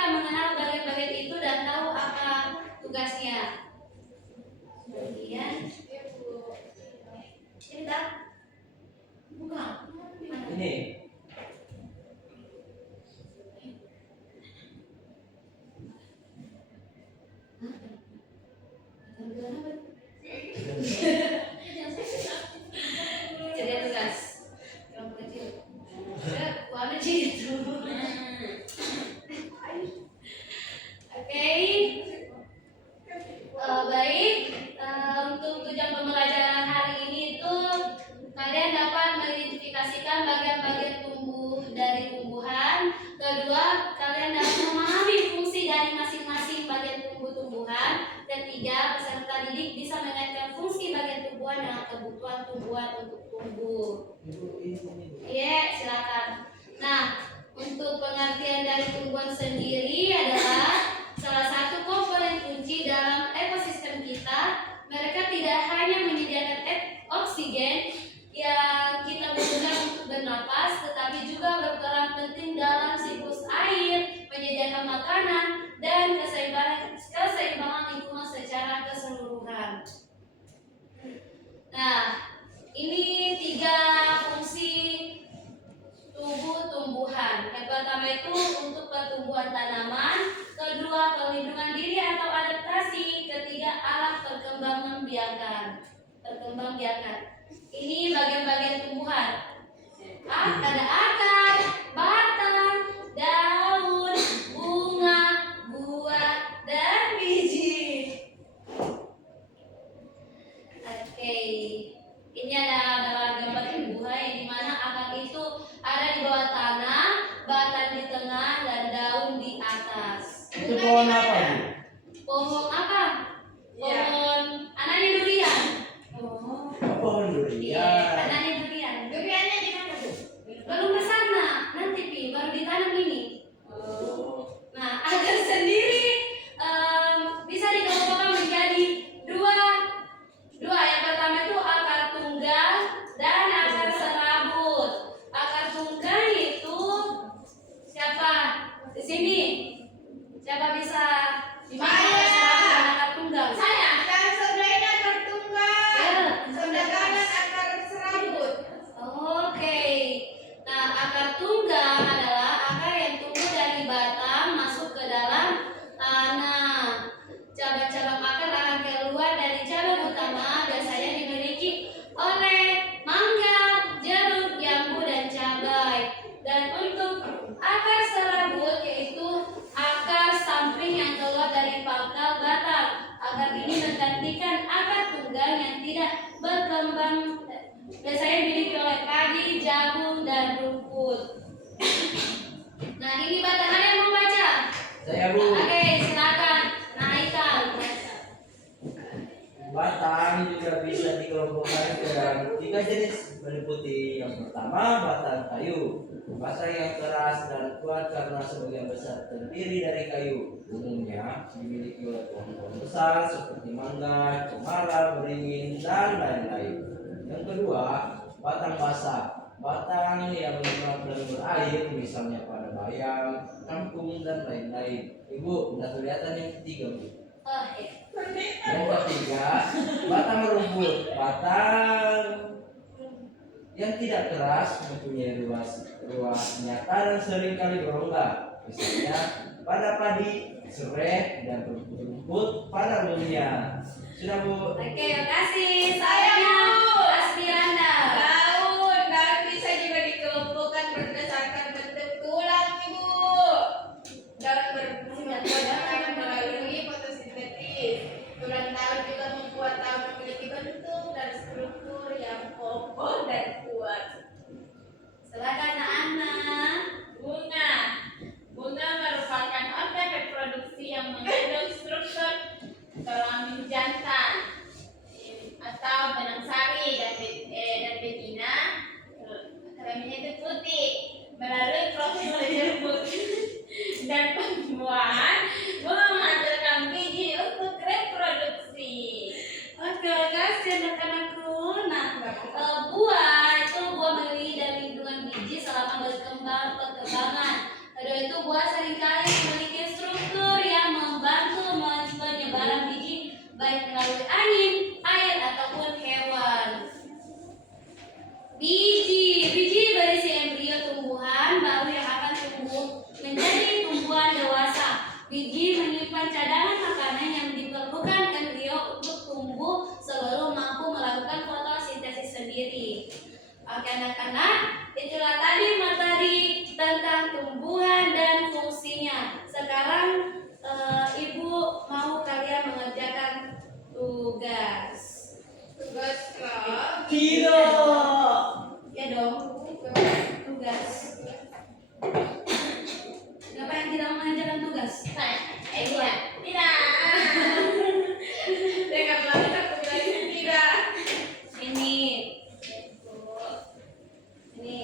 akan mengenal bagian-bagian itu dan tahu apa tugasnya. Kemudian ini tak bukan Ini. jadi tugas yang kecil. Warna itu. Oke. Baik. Untuk tujuan pembelajaran hari ini itu kalian dapat mengidentifikasikan bagian-bagian tumbuh dari tumbuhan. Kedua, kalian dapat memahami fungsi dari masing-masing bagian tumbuh-tumbuhan. Ketiga, peserta didik bisa mengaitkan fungsi bagian tumbuhan dengan kebutuhan tumbuhan untuk tumbuh. Iya, silakan. Nah, untuk pengertian dari tumbuhan sendiri adalah salah satu komponen kunci dalam ekosistem kita. Mereka tidak hanya menyediakan oksigen yang kita butuhkan untuk bernapas, tetapi juga berperan penting dalam siklus air, menyediakan makanan, dan keseimbangan lingkungan secara keseluruhan. Nah, ini 3 fungsi tubuh tumbuhan. Yang pertama itu untuk pertumbuhan tanaman, kedua perlindungan diri atau adaptasi, ketiga alat perkembangan biakan. Ini bagian-bagian tumbuhan. Ada akar, batang, daun, bunga, buah, dan biji. Oke. Ini adalah gambar tumbuhan yang dimana akar itu ada di bawah tanah, batang di tengah, dan daun di atas. Itu pohon apa, Bu? Pohon apa? Pohon anaknya durian. Pohon durian. Anaknya durian. Duriannya di mana, Bu? Belum ke sana, nanti baru ditanam ini. Oh. Nah, akar sendiri bisa dikelompokkan menjadi dua. Yang pertama itu akar tunggal dan akar serabut. Akar tunggal itu siapa? Di sini. Siapa bisa Saya. akar tunggal? Saya. Yang sebelahnya akar tunggal. Ya. Sebelah kanan akar serabut. Oke. Nah, akar tunggal adalah akar yang tumbuh dari batang masuk ke dalam tanah. Cabang-cabang akar akan keluar dari cabang utama, biasanya dimiliki oleh mangga, jeruk, jambu, dan cabai. Dan untuk akar serabut yaitu akar samping yang keluar dari pangkal batang. Akar ini menggantikan akar tunggal yang tidak berkembang, biasanya dimiliki oleh padi, jagung, dan rumput. Nah, ini batang, ada yang mau baca? Saya, Bu. Oke, silakan. Nah, Haikal. Batang juga bisa dikelompokkan ke dalam 3 jenis, meliputi yang pertama batang kayu. Batang yang keras dan kuat karena sebagian besar terdiri dari kayu. Umumnya dimiliki oleh pohon-pohon besar seperti mangga, cemara, beringin, dan lain-lain. Yang kedua, batang basah. Batang yang menyerap dan berair, misalnya pada bayam, kangkung, dan lain-lain. Ibu, udah kelihatan yang ketiga, Bu. Oh, ya. Yang ketiga, batang rumput. Batang yang tidak keras, mempunyai ruas nyata dan seringkali berongga. Misalnya pada padi, serai, dan rumput pada umumnya. Sudah, Bu? Oke, makasih. Saya, Bu. Asmianda. Daun bisa juga dikelompokkan berdasarkan bentuk tulang, Ibu. Daun berfungsi daun melalui fotosintesis. Tulang daun juga membuat daun memiliki bentuk dan struktur yang kokoh dan kuat. Silakan Ana. Bunga merupakan organ reproduksi yang mengandung struktur kelamin jantan atau benang sari dan betina. Kelaminnya itu putih. Melalui proses penjemput dan pembuahan, bunga menghasilkan biji untuk reproduksi. Oke, makasih anak-anakku. Nah, buah itu memiliki dari lindungan biji selama perkembangan. Kedua itu buah seringkali memiliki Biji menyimpan cadangan makanan yang diperlukan embrio untuk tumbuh sebelum mampu melakukan fotosintesis sendiri. Oke anak-anak, itulah tadi materi tentang tumbuhan dan fungsinya. Sekarang Ibu mau kalian mengerjakan tugas. Tugas kelas. Tidak. Ya dong, tugas. Siapa yang tidak mengerjakan tugas? Iya. Tidak. Dengan langit aku bilang tidak. Ini. Ini.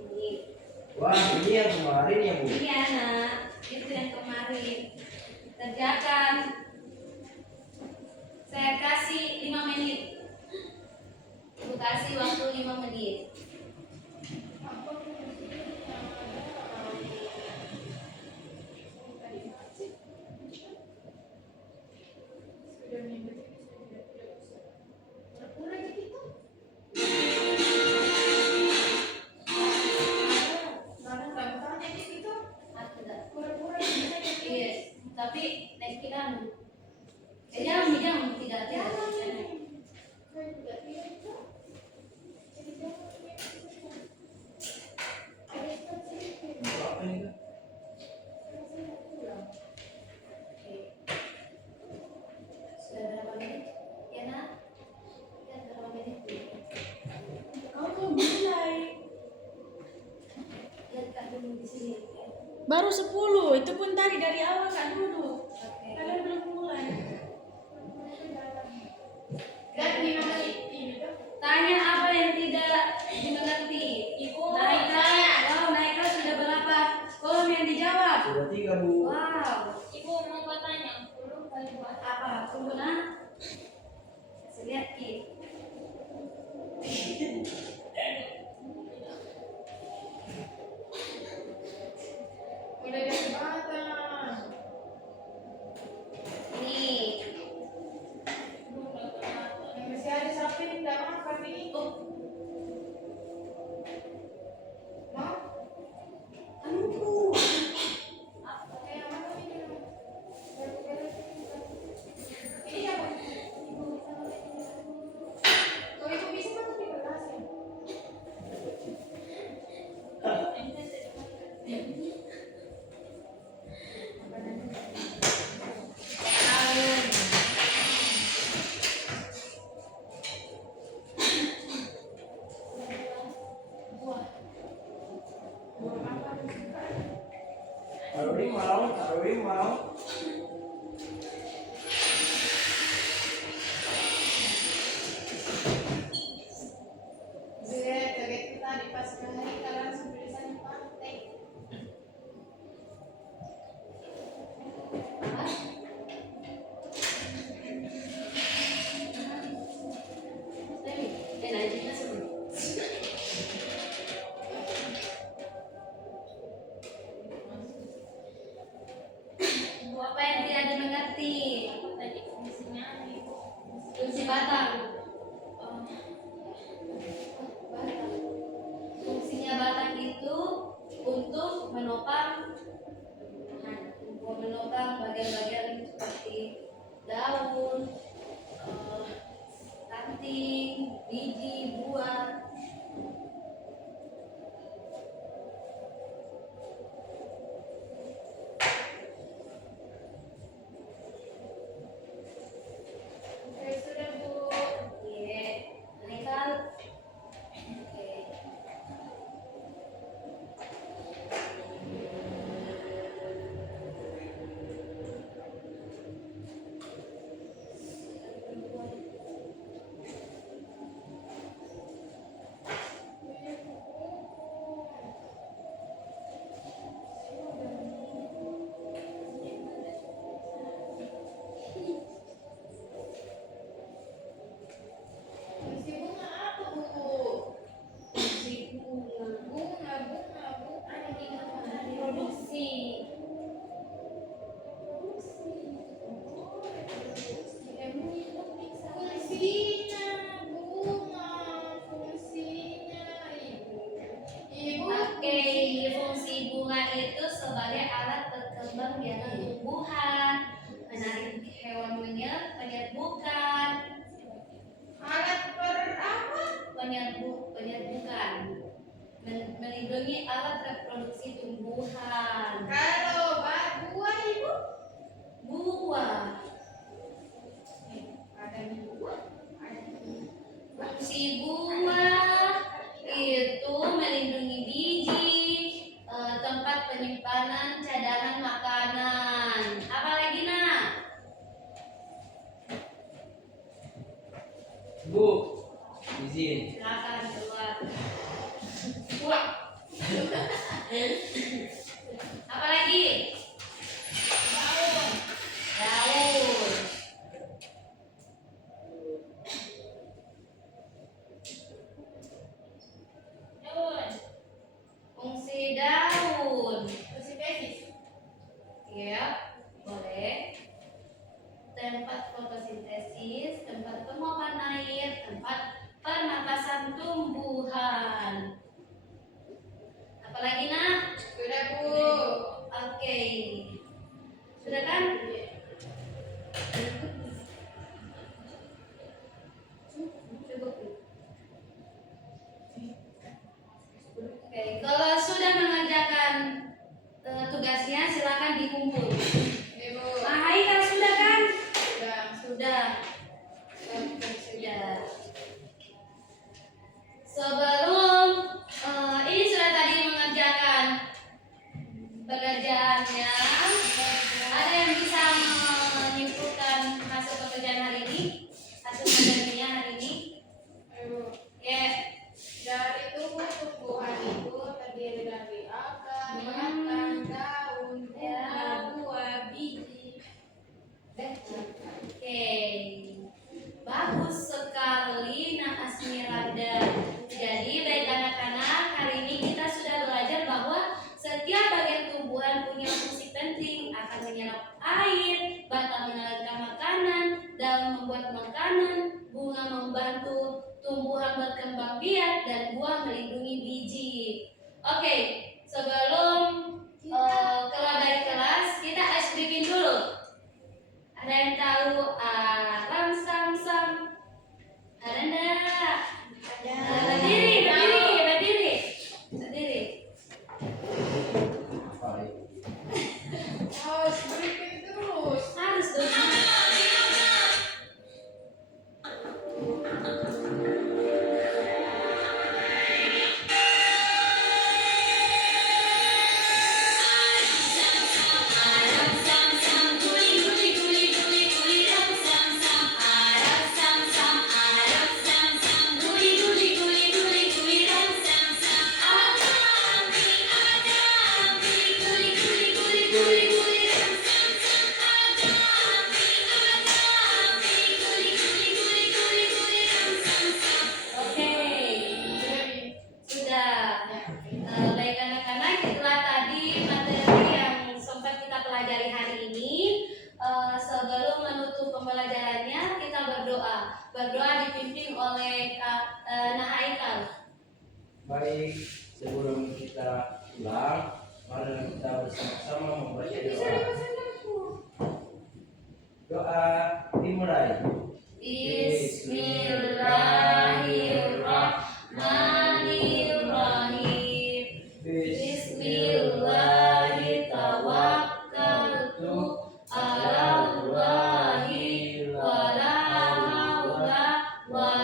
Ini. Wah, ini yang kemarin ya, Bu. Ini anak, itu yang kemarin. Kerjakan. Saya kasih 5 menit. Ibu kasih waktu 5 menit. Aku enggak. Iya, tapi naik pikiran. Jangan, tidak. Apa ini, Kak? Oke. Sudah berapa menit? Ya nak? Lihat berapa menit? Lihat Kak dulu di sini. Baru 10, itu pun tadi dari awal Kak dulu. Oke. Kalian belum mulai. Dan 5 menit ini tuh. Tanya apa yang tidak dimengerti. Ibu. Naiklah sudah berapa? Kolom yang dijawab. Sudah 3, Bu. Wow. Ibu mau tanya. Belum kali buat. Apa? Tunggu nak. Kasih lihat Ki. Udah kasih batang. Nih. Yang masih ada sapi yang tidak makan nih. Oh, Mau? aduh. Oke, yang mana ini? Ini apa? Kalau ibu bisa masuk di kelas ya? Alun. Buah. Buat apa? Taruh mau. Lihat, kaget kita di pas hari kalian langsung tulisannya pantai. Apa? Najibnya sebelum. Bu, apa yang tidak dimengerti? Tadi fungsinya Fungsi batang. Batang. Fungsinya batang itu untuk menopang bagian-bagian seperti daun, ranting, biji, buah. Oke, sudah Bu. alat reproduksi tumbuhan. Kalau buah ibu, Buah. ada buah, ada Fungsi buah itu melindungi biji, tempat penyimpanan cadangan makanan. Apa lagi nak? Bu, izin. Silakan keluar. buah. Apa lagi? Daun. Daun. Daun. Fungsi daun. Fotosintesis. Ya, boleh. Tempat fotosintesis, tempat penguapan air, tempat pernapasan tumbuhan. Apalagi nak? Sudah bu. Oke. Sudah kan? Cukup. Oke, kalau sudah mengerjakan tugasnya silakan dikumpul. Ibu. Hai, kalau sudah kan? Sudah. Sudah. Sudah. Sebelum ini sudah tadi mengerjakan pekerjaannya, ada yang bisa menyimpulkan hasil pekerjaan hari ini, hasil materinya hari ini? Ibu. Ya, Dari tumbuhan itu terdiri dari akar, batang, daun, bunga, buah, biji. oke, bagus sekali Nak Asmirada. Jadi baik anak-anak, hari ini kita sudah belajar bahwa setiap bagian tumbuhan punya fungsi penting, akan menyerap air, batang mengalirkan makanan, daun membuat makanan, bunga membantu tumbuhan berkembang biak, dan buah melindungi biji. Oke, sebelum keluar dari kelas, kita ice breaking dulu. Ada yang tahu alam sam-sam? Ada enggak? Berdiri, berdiri, berdiri. Berdiri. Apa itu? Oh, berikan terus. Harus dong. Oke, sudah. Baik anak-anak, itulah tadi materi yang sempat kita pelajari hari ini. Sebelum menutup pembelajarannya, kita berdoa. Berdoa dipimpin oleh Nah Haikal. Baik, sebelum kita pulang, mari kita bersama-sama membaca doa. Doa dimulai. Bismillahirrahmanirrahim. Bismillahirrahmanirrahim. Alallahi wa la haula wa